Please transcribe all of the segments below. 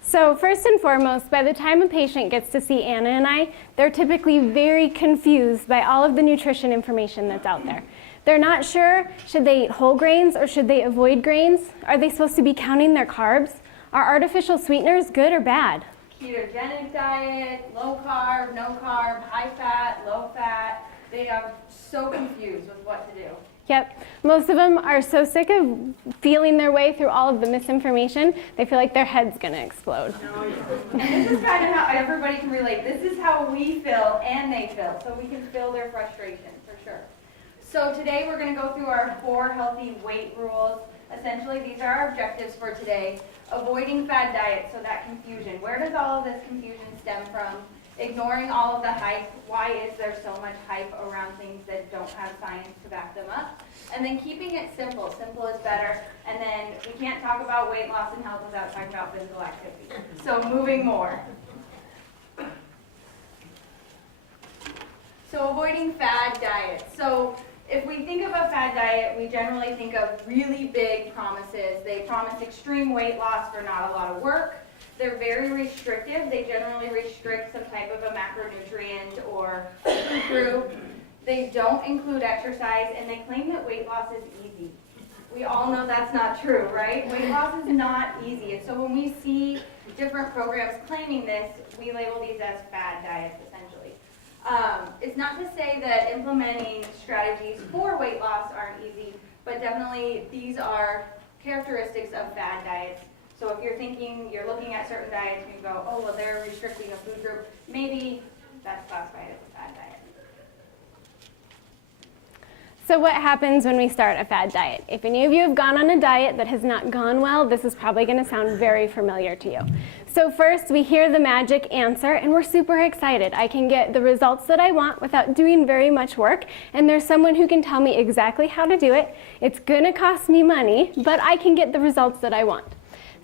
So first and foremost, by the time a patient gets to see Anna and I, they're typically very confused by all of the nutrition information that's out there. They're not sure, should they eat whole grains or should they avoid grains? Are they supposed to be counting their carbs? Are artificial sweeteners good or bad? Ketogenic diet, low carb, no carb, high fat, low fat. They are so confused with what to do. Yep, most of them are so sick of feeling their way through all of the misinformation, they feel like their head's gonna explode. And this is kind of how everybody can relate. This is how we feel and they feel, so we can feel their frustration for sure. So today we're gonna go through our 4 healthy weight rules. Essentially, these are our objectives for today. Avoiding fad diets, so that confusion. Where does all of this confusion stem from? Ignoring all of the hype. Why is there so much hype around things that don't have science to back them up? And then keeping it simple. Simple is better. And then we can't talk about weight loss and health without talking about physical activity. So moving more. So avoiding fad diets. So if we think of a fad diet, we generally think of really big promises. They promise extreme weight loss for not a lot of work. They're very restrictive. They generally restrict some type of a macronutrient or food group. They don't include exercise, and they claim that weight loss is easy. We all know that's not true, right? Weight loss is not easy. And so when we see different programs claiming this, we label these as fad diets, essentially. It's not to say that implementing strategies for weight loss aren't easy, but definitely these are characteristics of fad diets. So if you're thinking, you're looking at certain diets and you go, oh, well, they're restricting a food group, maybe that's classified as a fad diet. So what happens when we start a fad diet? If any of you have gone on a diet that has not gone well, this is probably going to sound very familiar to you. So first, we hear the magic answer, and we're super excited. I can get the results that I want without doing very much work, and there's someone who can tell me exactly how to do it. It's going to cost me money, but I can get the results that I want.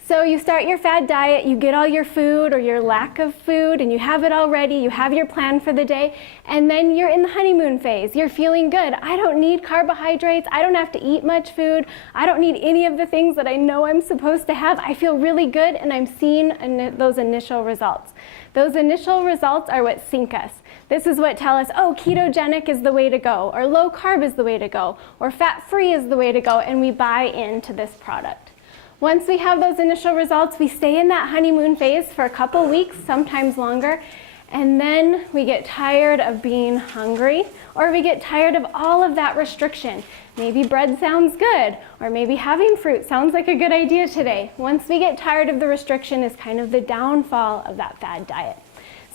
So you start your fad diet, you get all your food or your lack of food, and you have it all ready, you have your plan for the day, and then you're in the honeymoon phase. You're feeling good. I don't need carbohydrates, I don't have to eat much food, I don't need any of the things that I know I'm supposed to have. I feel really good, and I'm seeing those initial results. Those initial results are what sink us. This is what tell us, oh, ketogenic is the way to go, or low carb is the way to go, or fat-free is the way to go, and we buy into this product. Once we have those initial results, we stay in that honeymoon phase for a couple weeks, sometimes longer, and then we get tired of being hungry, or we get tired of all of that restriction. Maybe bread sounds good, or maybe having fruit sounds like a good idea today. Once we get tired of the restriction is kind of the downfall of that fad diet.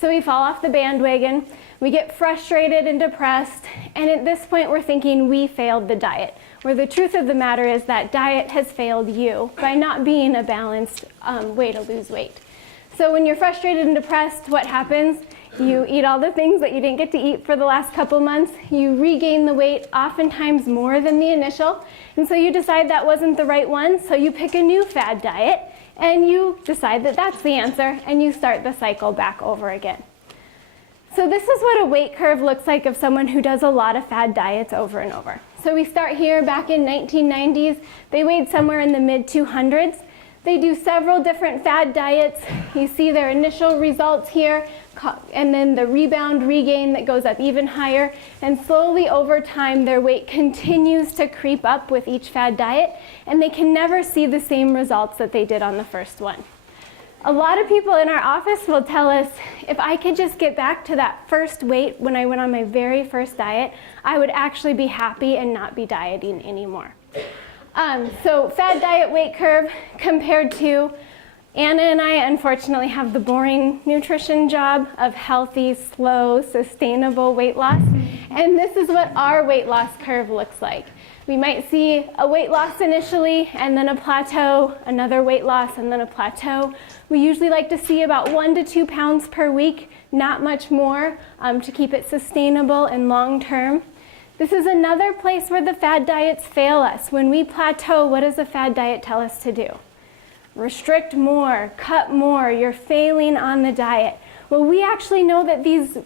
So we fall off the bandwagon, we get frustrated and depressed, and at this point we're thinking we failed the diet. Where the truth of the matter is that diet has failed you by not being a balanced way to lose weight. So when you're frustrated and depressed, what happens? You eat all the things that you didn't get to eat for the last couple months. You regain the weight, oftentimes more than the initial. And so you decide that wasn't the right one, so you pick a new fad diet, and you decide that that's the answer, and you start the cycle back over again. So this is what a weight curve looks like of someone who does a lot of fad diets over and over. So we start here back in 1990s. They weighed somewhere in the mid-200s. They do several different fad diets. You see their initial results here, and then the rebound regain that goes up even higher. And slowly over time, their weight continues to creep up with each fad diet, and they can never see the same results that they did on the first one. A lot of people in our office will tell us, if I could just get back to that first weight when I went on my very first diet, I would actually be happy and not be dieting anymore. So fad diet weight curve compared to Anna and I, unfortunately, have the boring nutrition job of healthy, slow, sustainable weight loss. And this is what our weight loss curve looks like. We might see a weight loss initially, and then a plateau, another weight loss, and then a plateau. We usually like to see about 1 to 2 pounds per week, not much more, to keep it sustainable and long-term. This is another place where the fad diets fail us. When we plateau, what does the fad diet tell us to do? Restrict more, cut more, you're failing on the diet. Well, we actually know that these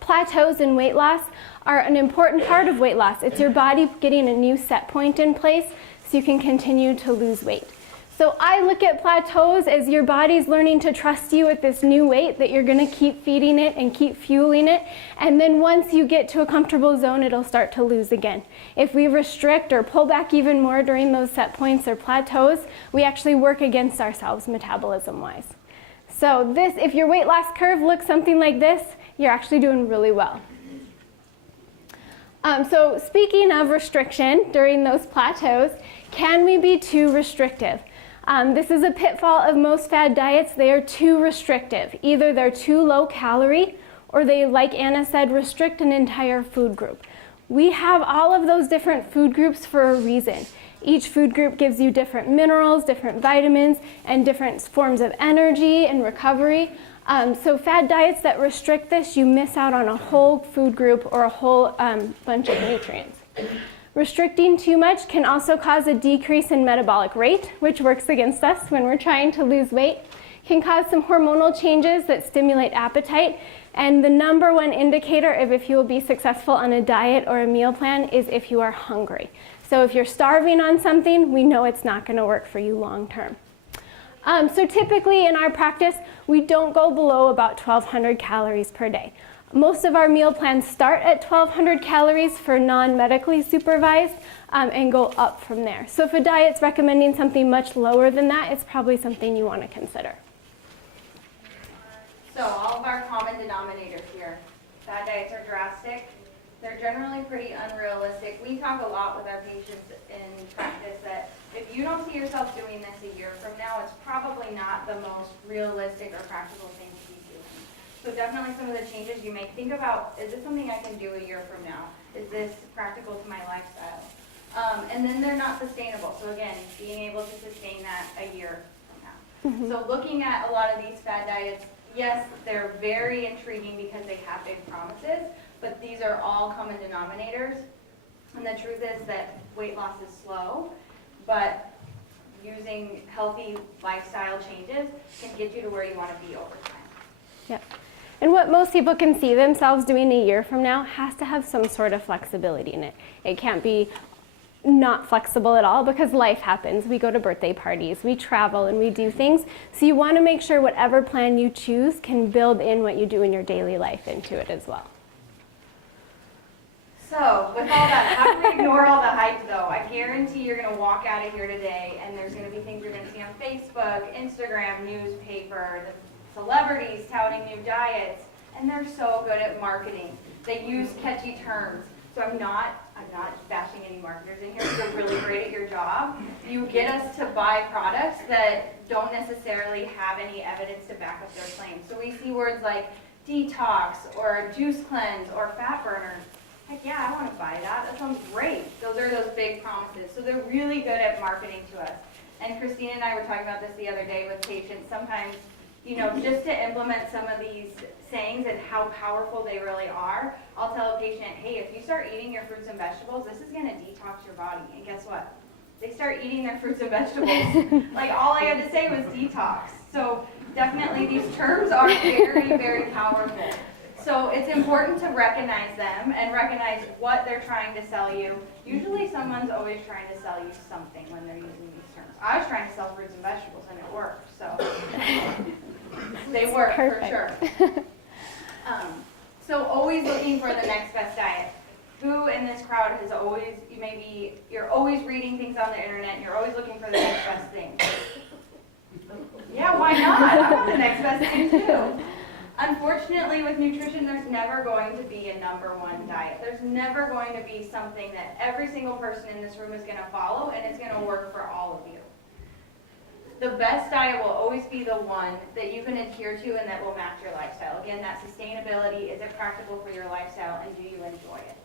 plateaus in weight loss are an important part of weight loss. It's your body getting a new set point in place so you can continue to lose weight. So I look at plateaus as your body's learning to trust you at this new weight that you're going to keep feeding it and keep fueling it. And then once you get to a comfortable zone, it'll start to lose again. If we restrict or pull back even more during those set points or plateaus, we actually work against ourselves metabolism-wise. So this, if your weight loss curve looks something like this, you're actually doing really well. So speaking of restriction during those plateaus, can we be too restrictive? This is a pitfall of most fad diets. They are too restrictive. Either they're too low calorie or they, like Anna said, restrict an entire food group. We have all of those different food groups for a reason. Each food group gives you different minerals, different vitamins, and different forms of energy and recovery. So fad diets that restrict this, you miss out on a whole food group or a whole bunch of nutrients. Restricting too much can also cause a decrease in metabolic rate, which works against us when we're trying to lose weight. Can cause some hormonal changes that stimulate appetite. And the number one indicator of if you will be successful on a diet or a meal plan is if you are hungry. So if you're starving on something, we know it's not going to work for you long term. So typically in our practice, we don't go below about 1,200 calories per day. Most of our meal plans start at 1,200 calories for non-medically supervised and go up from there. So if a diet's recommending something much lower than that, it's probably something you want to consider. So all of our common denominators here. Fad diets are drastic. They're generally pretty unrealistic. We talk a lot with our patients in practice that if you don't see yourself doing this a year from now, it's probably not the most realistic or practical thing to be doing. So definitely some of the changes you make, think about, is this something I can do a year from now? Is this practical to my lifestyle? And then they're not sustainable. So again, being able to sustain that a year from now. So looking at a lot of these fad diets, yes, they're very intriguing because they have big promises, but these are all common denominators. And the truth is that weight loss is slow, but using healthy lifestyle changes can get you to where you want to be over time. Yep. And what most people can see themselves doing a year from now has to have some sort of flexibility in it. It can't be not flexible at all because life happens. We go to birthday parties, we travel, and we do things. So you want to make sure whatever plan you choose can build in what you do in your daily life into it as well. So with all that, how do we ignore all the hype though? I guarantee you're going to walk out of here today and there's going to be things you're going to see on Facebook, Instagram, newspaper, the celebrities touting new diets, and they're so good at marketing. They use catchy terms. So I'm not bashing any marketers in here. You're really great at your job. You get us to buy products that don't necessarily have any evidence to back up their claims. So we see words like detox or juice cleanse or fat burner. Heck yeah, I want to buy that. That sounds great. Those are those big promises. So they're really good at marketing to us. And Christina and I were talking about this the other day with patients. Sometimes, just to implement some of these sayings and how powerful they really are, I'll tell a patient, hey, if you start eating your fruits and vegetables, this is going to detox your body. And guess what? They start eating their fruits and vegetables. Like all I had to say was detox. So definitely these terms are very, very powerful. So it's important to recognize them and recognize what they're trying to sell you. Usually someone's always trying to sell you something when they're using these terms. I was trying to sell fruits and vegetables and it worked. So they work for sure. So always looking for the next best diet. Who in this crowd has always, you're always reading things on the internet and you're always looking for the next best thing? Yeah, why not? I want the next best thing too. Unfortunately, with nutrition, there's never going to be a number one diet. There's never going to be something that every single person in this room is going to follow and it's going to work for all of you. The best diet will always be the one that you can adhere to and that will match your lifestyle. Again, that sustainability, is it practical for your lifestyle and do you enjoy it?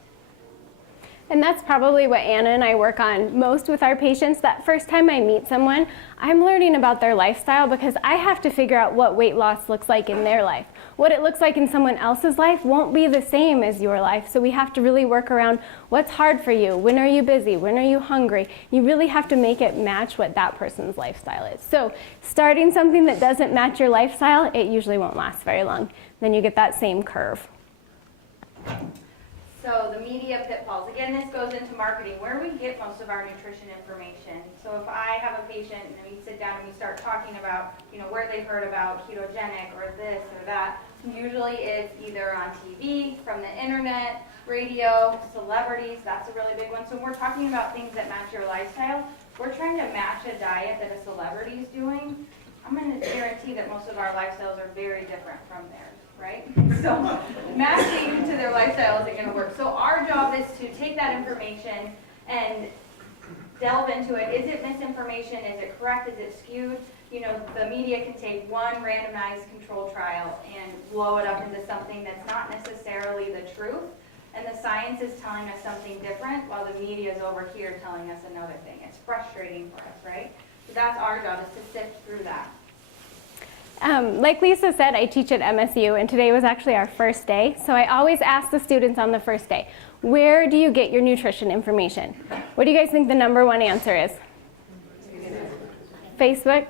And that's probably what Anna and I work on most with our patients. That first time I meet someone, I'm learning about their lifestyle because I have to figure out what weight loss looks like in their life. What it looks like in someone else's life won't be the same as your life. So we have to really work around what's hard for you, when are you busy, when are you hungry. You really have to make it match what that person's lifestyle is. So starting something that doesn't match your lifestyle, it usually won't last very long. Then you get that same curve. So the media pitfalls. Again, this goes into marketing, where we get most of our nutrition information. So if I have a patient and we sit down and we start talking about, where they heard about ketogenic or this or that, usually it's either on TV, from the internet, radio, celebrities, that's a really big one. So when we're talking about things that match your lifestyle, we're trying to match a diet that a celebrity is doing. I'm going to guarantee that most of our lifestyles are very different from theirs, right? So matching to their lifestyle isn't going to work. So our job is to take that information and delve into it. Is it misinformation? Is it correct? Is it skewed? The media can take one randomized control trial and blow it up into something that's not necessarily the truth. And the science is telling us something different while the media is over here telling us another thing. It's frustrating for us, right? So that's our job, is to sift through that. Like Lisa said, I teach at MSU, and today was actually our first day. So I always ask the students on the first day, where do you get your nutrition information? What do you guys think the number one answer is? Facebook?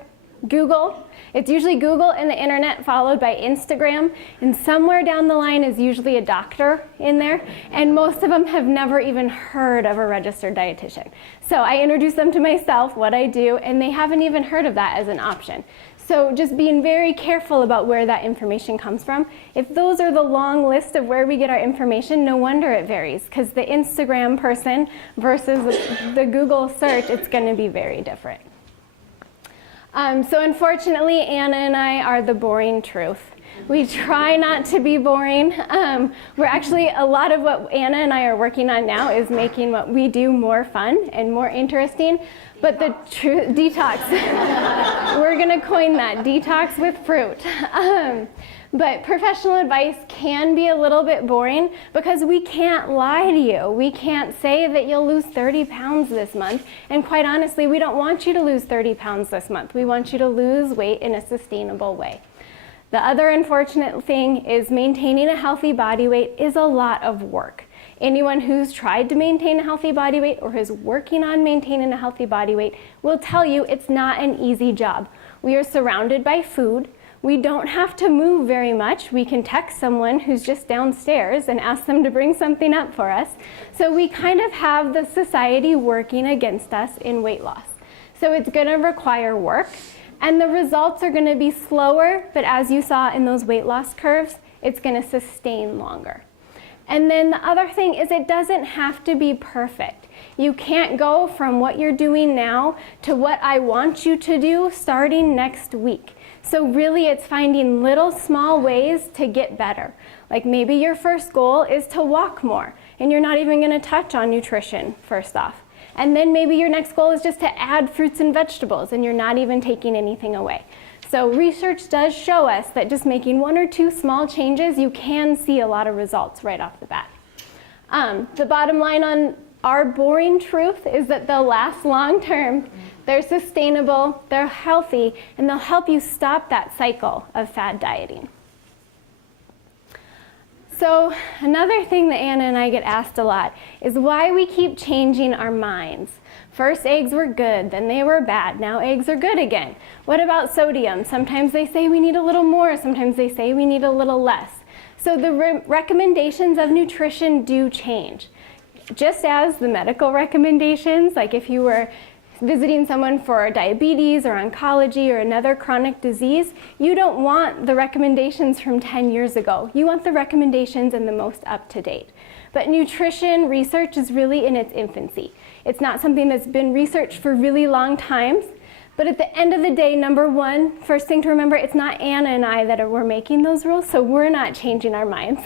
Google? It's usually Google and the internet, followed by Instagram, and somewhere down the line is usually a doctor in there, and most of them have never even heard of a registered dietitian. So I introduce them to myself, what I do, and they haven't even heard of that as an option. So just being very careful about where that information comes from. If those are the long list of where we get our information, no wonder it varies, because the Instagram person versus the Google search, it's going to be very different. So unfortunately, Anna and I are the boring truth. We try not to be boring. We're actually, a lot of what Anna and I are working on now is making what we do more fun and more interesting. But the detox, we're going to coin that, detox with fruit. But professional advice can be a little bit boring because we can't lie to you. We can't say that you'll lose 30 pounds this month. And quite honestly, we don't want you to lose 30 pounds this month. We want you to lose weight in a sustainable way. The other unfortunate thing is maintaining a healthy body weight is a lot of work. Anyone who's tried to maintain a healthy body weight or who's working on maintaining a healthy body weight will tell you it's not an easy job. We are surrounded by food. We don't have to move very much. We can text someone who's just downstairs and ask them to bring something up for us. So we kind of have the society working against us in weight loss. So it's going to require work, and the results are going to be slower, but as you saw in those weight loss curves, it's going to sustain longer. And then the other thing is it doesn't have to be perfect. You can't go from what you're doing now to what I want you to do starting next week. So really it's finding little small ways to get better. Like maybe your first goal is to walk more and you're not even going to touch on nutrition first off. And then maybe your next goal is just to add fruits and vegetables and you're not even taking anything away. So research does show us that just making one or two small changes, you can see a lot of results right off the bat. The bottom line on our boring truth is that they'll last long term, they're sustainable, they're healthy, and they'll help you stop that cycle of fad dieting. So another thing that Anna and I get asked a lot is why we keep changing our minds. First eggs were good, then they were bad, now eggs are good again. What about sodium? Sometimes they say we need a little more, sometimes they say we need a little less. So the recommendations of nutrition do change. Just as the medical recommendations, like if you were visiting someone for diabetes or oncology or another chronic disease, you don't want the recommendations from 10 years ago. You want the recommendations in the most up-to-date. But nutrition research is really in its infancy. It's not something that's been researched for really long times. But at the end of the day, number one, first thing to remember, it's not Anna and I that were making those rules, so we're not changing our minds.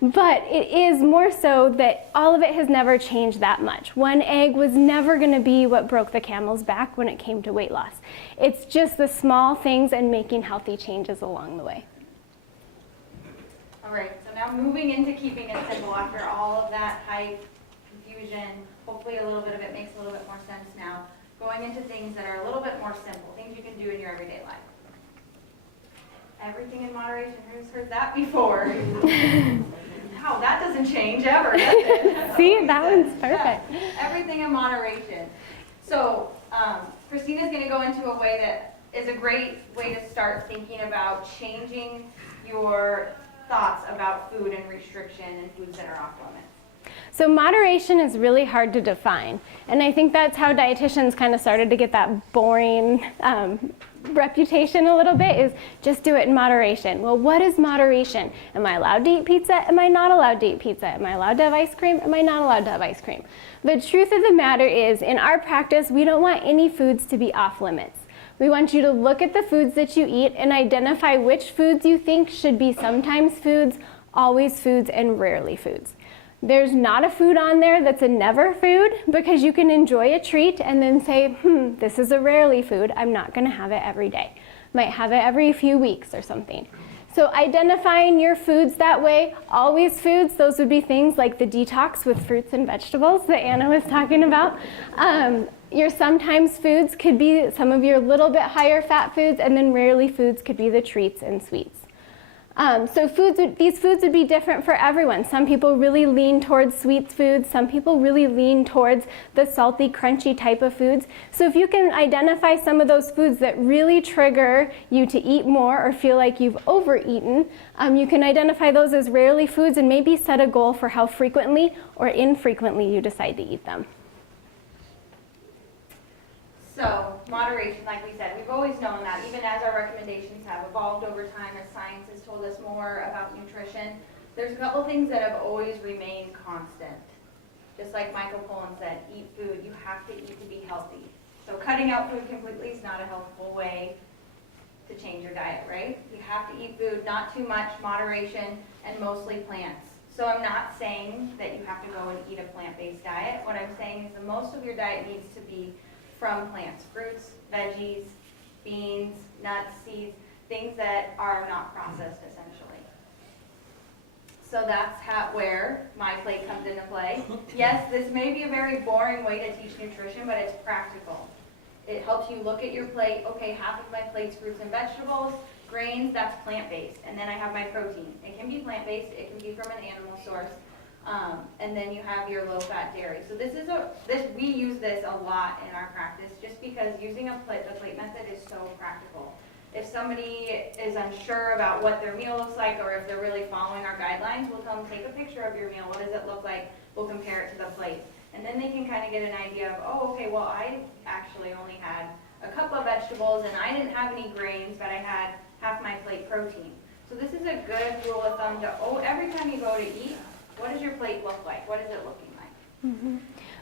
But it is more so that all of it has never changed that much. One egg was never going to be what broke the camel's back when it came to weight loss. It's just the small things and making healthy changes along the way. All right, so now moving into keeping it simple after all of that hype, confusion, hopefully a little bit of it makes a little bit more sense now. Going into things that are a little bit more simple, things you can do in your everyday life. Everything in moderation. Who's heard that before? Wow, that doesn't change ever, does it? See, that one's perfect. Yeah. Everything in moderation. So Christina's going to go into a way that is a great way to start thinking about changing your thoughts about food and restriction and foods that are off limits. So moderation is really hard to define, and I think that's how dietitians kind of started to get that boring reputation a little bit, is just do it in moderation. Well, what is moderation? Am I allowed to eat pizza? Am I not allowed to eat pizza? Am I allowed to have ice cream? Am I not allowed to have ice cream? The truth of the matter is, in our practice, we don't want any foods to be off limits. We want you to look at the foods that you eat and identify which foods you think should be sometimes foods, always foods, and rarely foods. There's not a food on there that's a never food, because you can enjoy a treat and then say, this is a rarely food, I'm not gonna have it every day. Might have it every few weeks or something. So identifying your foods that way, always foods, those would be things like the detox with fruits and vegetables that Anna was talking about. Your sometimes foods could be some of your little bit higher fat foods, and then rarely foods could be the treats and sweets. So these foods would be different for everyone. Some people really lean towards sweet foods. Some people really lean towards the salty, crunchy type of foods. So if you can identify some of those foods that really trigger you to eat more or feel like you've overeaten, you can identify those as rarely foods and maybe set a goal for how frequently or infrequently you decide to eat them. So moderation, like we said, we've always known that, even as our recommendations have evolved over time, as science has told us more about nutrition, there's a couple things that have always remained constant. Just like Michael Pollan said, eat food, you have to eat to be healthy. So cutting out food completely is not a helpful way to change your diet, right? You have to eat food, not too much, moderation, and mostly plants. So I'm not saying that you have to go and eat a plant-based diet. What I'm saying is that most of your diet needs to be from plants, fruits, veggies, beans, nuts, seeds, things that are not processed essentially. So that's where my plate comes into play. Yes, this may be a very boring way to teach nutrition, but it's practical. It helps you look at your plate. Okay, half of my plate's fruits and vegetables, grains, that's plant-based. And then I have my protein. It can be plant-based, it can be from an animal source. And then you have your low-fat dairy. So we use this a lot in our practice, just because using the plate method is so practical. If somebody is unsure about what their meal looks like, or if they're really following our guidelines, we'll tell them, take a picture of your meal. What does it look like? We'll compare it to the plate. And then they can kind of get an idea of, oh, okay, well, I actually only had a cup of vegetables, and I didn't have any grains, but I had half my plate protein. So this is a good rule of thumb to, every time you go to eat, what does your plate look like? What is it looking like? Mm-hmm.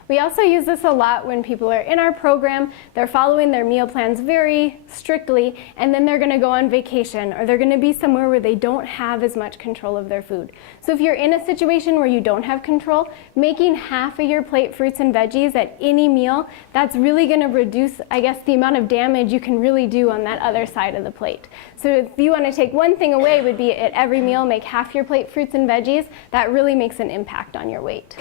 We also use this a lot when people are in our program, they're following their meal plans very strictly, and then they're going to go on vacation, or they're going to be somewhere where they don't have as much control of their food. So if you're in a situation where you don't have control, making half of your plate fruits and veggies at any meal, that's really going to reduce, I guess, the amount of damage you can really do on that other side of the plate. So if you want to take one thing away, would be at every meal, make half your plate fruits and veggies. That really makes an impact on your weight.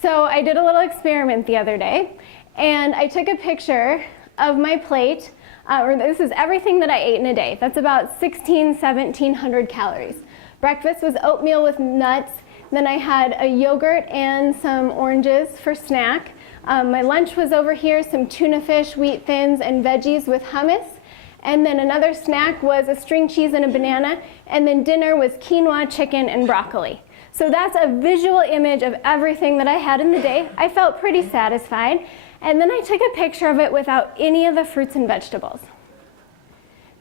So I did a little experiment the other day, and I took a picture of my plate. This is everything that I ate in a day. That's about 1,700 calories. Breakfast was oatmeal with nuts. Then I had a yogurt and some oranges for snack. My lunch was over here, some tuna fish, wheat thins, and veggies with hummus. And then another snack was a string cheese and a banana. And then dinner was quinoa, chicken, and broccoli. So that's a visual image of everything that I had in the day. I felt pretty satisfied. And then I took a picture of it without any of the fruits and vegetables.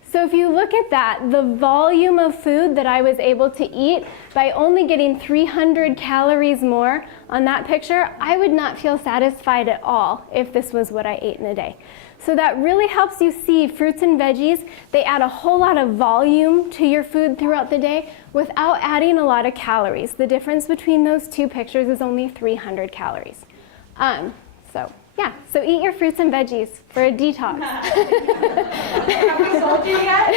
So if you look at that, the volume of food that I was able to eat by only getting 300 calories more on that picture, I would not feel satisfied at all if this was what I ate in a day. So that really helps you see fruits and veggies. They add a whole lot of volume to your food throughout the day without adding a lot of calories. The difference between those two pictures is only 300 calories. So eat your fruits and veggies for a detox. Have we sold you yet?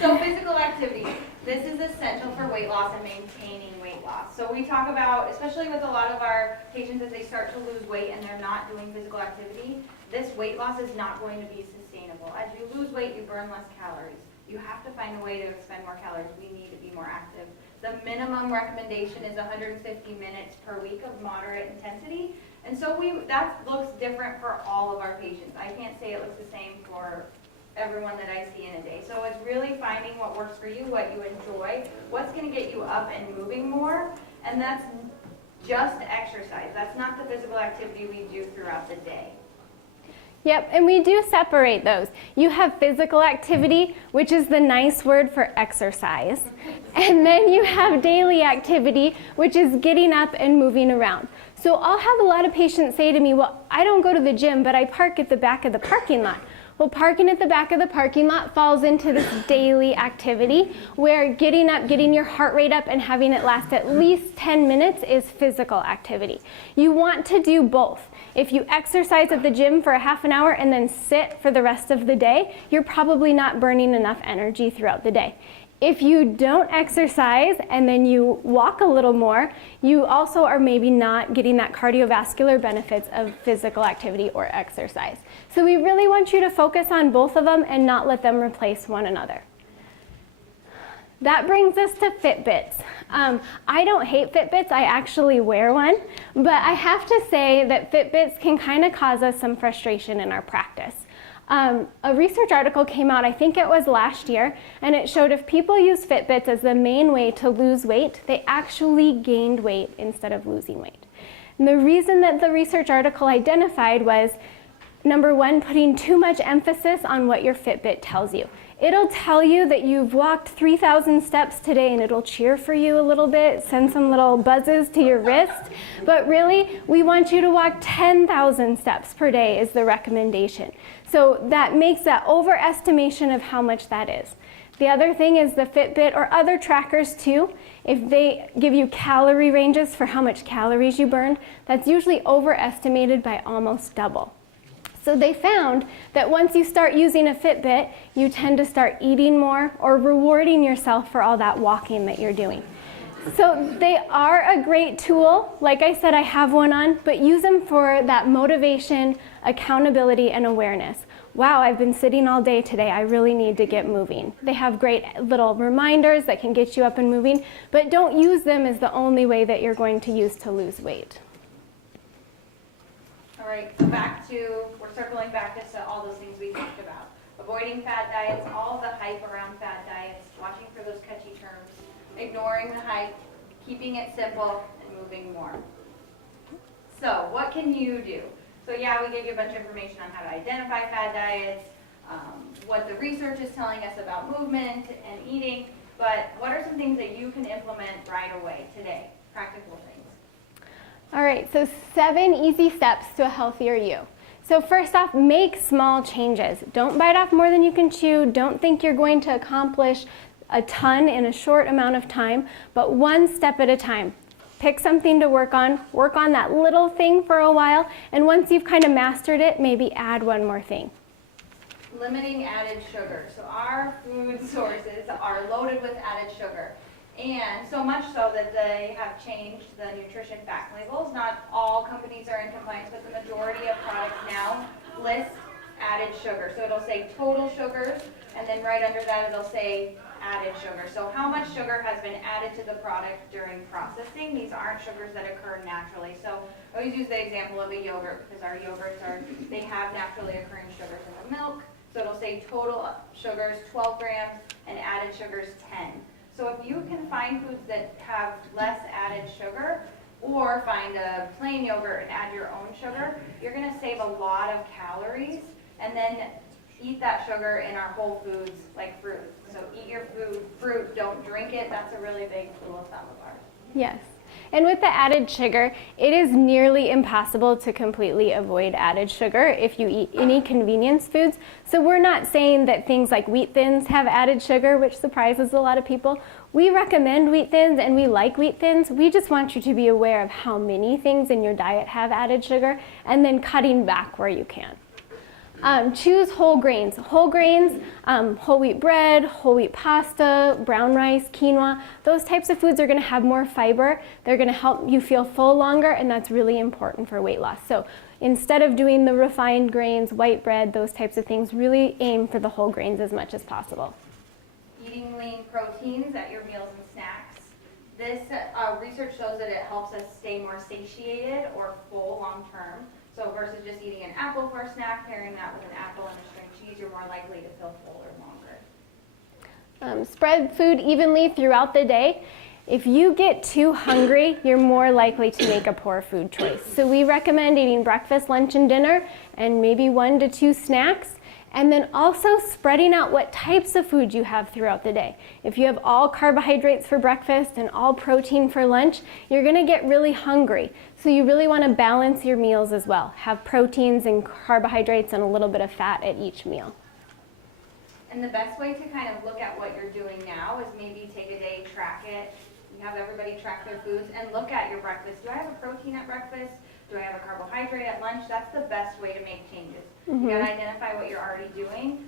So physical activity. This is essential for weight loss and maintaining weight loss. So we talk about, especially with a lot of our patients, as they start to lose weight and they're not doing physical activity, this weight loss is not going to be sustainable. As you lose weight, you burn less calories. You have to find a way to expend more calories. We need to be more active. The minimum recommendation is 150 minutes per week of moderate intensity. And so that looks different for all of our patients. I can't say it looks the same for everyone that I see in a day. So it's really finding what works for you, what you enjoy, what's going to get you up and moving more, and that's just exercise. That's not the physical activity we do throughout the day. Yep, and we do separate those. You have physical activity, which is the nice word for exercise. And then you have daily activity, which is getting up and moving around. So I'll have a lot of patients say to me, well, I don't go to the gym, but I park at the back of the parking lot. Well, parking at the back of the parking lot falls into this daily activity where getting up, getting your heart rate up, and having it last at least 10 minutes is physical activity. You want to do both. If you exercise at the gym for a half an hour and then sit for the rest of the day, you're probably not burning enough energy throughout the day. If you don't exercise and then you walk a little more, you also are maybe not getting that cardiovascular benefits of physical activity or exercise. So we really want you to focus on both of them and not let them replace one another. That brings us to Fitbits. I don't hate Fitbits, I actually wear one, but I have to say that Fitbits can kind of cause us some frustration in our practice. A research article came out, I think it was last year, and it showed if people use Fitbits as the main way to lose weight, they actually gained weight instead of losing weight. And the reason that the research article identified was, number one, putting too much emphasis on what your Fitbit tells you. It'll tell you that you've walked 3,000 steps today, and it'll cheer for you a little bit, send some little buzzes to your wrist. But really, we want you to walk 10,000 steps per day is the recommendation. So that makes that overestimation of how much that is. The other thing is the Fitbit or other trackers too, if they give you calorie ranges for how much calories you burned, that's usually overestimated by almost double. So they found that once you start using a Fitbit, you tend to start eating more or rewarding yourself for all that walking that you're doing. So they are a great tool. Like I said, I have one on, but use them for that motivation, accountability, and awareness. Wow, I've been sitting all day today. I really need to get moving. They have great little reminders that can get you up and moving, but don't use them as the only way that you're going to use to lose weight. All right, so we're circling back to all those things we talked about. Avoiding fad diets, all the hype around fad diets, watching for those catchy terms, ignoring the hype, keeping it simple, and moving more. So what can you do? So yeah, we gave you a bunch of information on how to identify fad diets, what the research is telling us about movement and eating, but what are some things that you can implement right away today? Practical things. All right, so 7 easy steps to a healthier you. So first off, make small changes. Don't bite off more than you can chew. Don't think you're going to accomplish a ton in a short amount of time, but one step at a time. Pick something to work on that little thing for a while, and once you've kind of mastered it, maybe add one more thing. Limiting added sugar. So our food sources are loaded with added sugar. And so much so that they have changed the nutrition fact labels. Not all companies are in compliance, but the majority of products now list added sugar. So it'll say total sugars, and then right under that it'll say added sugar. So how much sugar has been added to the product during processing. These aren't sugars that occur naturally. So I always use the example of a yogurt, because our yogurts they have naturally occurring sugars in the milk. So it'll say total sugars 12 grams and added sugars 10. So if you can find foods that have less added sugar, or find a plain yogurt and add your own sugar, you're going to save a lot of calories, and then eat that sugar in our whole foods like fruit. So eat your fruit, don't drink it. That's a really big rule of thumb of ours. Yes. And with the added sugar, it is nearly impossible to completely avoid added sugar if you eat any convenience foods. So we're not saying that things like wheat thins have added sugar, which surprises a lot of people. We recommend wheat thins and we like wheat thins. We just want you to be aware of how many things in your diet have added sugar and then cutting back where you can. Choose whole grains. Whole grains, whole wheat bread, whole wheat pasta, brown rice, quinoa, those types of foods are going to have more fiber. They're going to help you feel full longer, and that's really important for weight loss. So instead of doing the refined grains, white bread, those types of things, really aim for the whole grains as much as possible. Eating lean proteins at your meals and snacks. This research shows that it helps us stay more satiated or full long term. So versus just eating an apple for a snack, pairing that with an apple and a string cheese, you're more likely to feel full or longer. Spread food evenly throughout the day. If you get too hungry, you're more likely to make a poor food choice. So we recommend eating breakfast, lunch, and dinner, and maybe 1 to 2 snacks. And then also spreading out what types of food you have throughout the day. If you have all carbohydrates for breakfast and all protein for lunch, you're gonna get really hungry. So you really wanna balance your meals as well. Have proteins and carbohydrates and a little bit of fat at each meal. And the best way to kind of look at what you're doing now is maybe take a day, track it, you have everybody track their foods, and look at your breakfast. Do I have a protein at breakfast? Do I have a carbohydrate at lunch? That's the best way to make changes. You gotta identify what you're already doing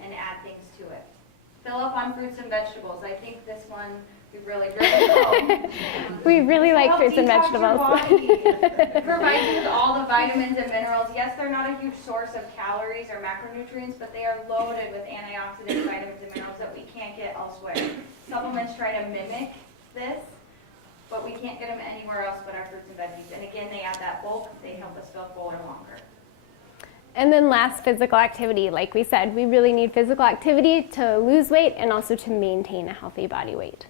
and add things to it. Fill up on fruits and vegetables. I think this one we really drill. We really like fruits and vegetables. It provides you with all the vitamins and minerals. Yes, they're not a huge source of calories or macronutrients, but they are loaded with antioxidants, vitamins, and minerals that we can't get elsewhere. Supplements try to mimic this, but we can't get them anywhere else but our fruits and veggies. And again, they add that bulk. They help us feel fuller longer. And then last, physical activity. Like we said, we really need physical activity to lose weight and also to maintain a healthy body weight.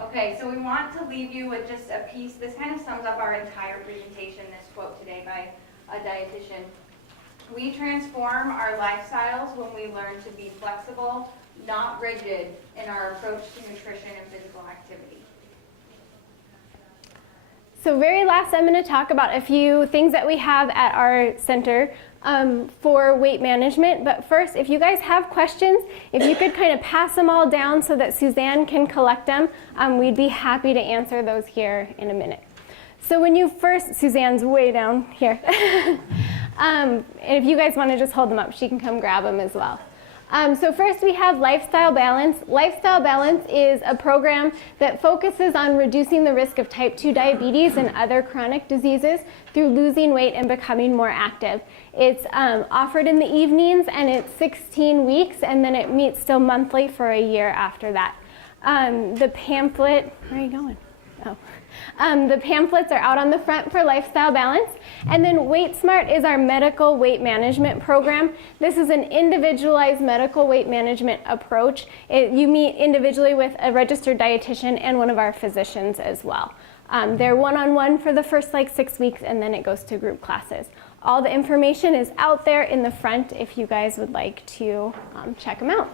Okay, so we want to leave you with just a piece. This kind of sums up our entire presentation, this quote today by a dietitian. We transform our lifestyles when we learn to be flexible, not rigid in our approach to nutrition and physical activity. So very last, I'm going to talk about a few things that we have at our center for weight management. But first, if you guys have questions, if you could kind of pass them all down so that Suzanne can collect them, we'd be happy to answer those here in a minute. So when you first, Suzanne's way down here. If you guys want to just hold them up, she can come grab them as well. So first we have Lifestyle Balance. Lifestyle Balance is a program that focuses on reducing the risk of type 2 diabetes and other chronic diseases through losing weight and becoming more active. It's offered in the evenings and it's 16 weeks and then it meets still monthly for a year after that. The pamphlet, where are you going? Oh. The pamphlets are out on the front for Lifestyle Balance. And then Weight Smart is our medical weight management program. This is an individualized medical weight management approach. You meet individually with a registered dietitian and one of our physicians as well. They're one-on-one for the first 6 weeks and then it goes to group classes. All the information is out there in the front if you guys would like to check them out.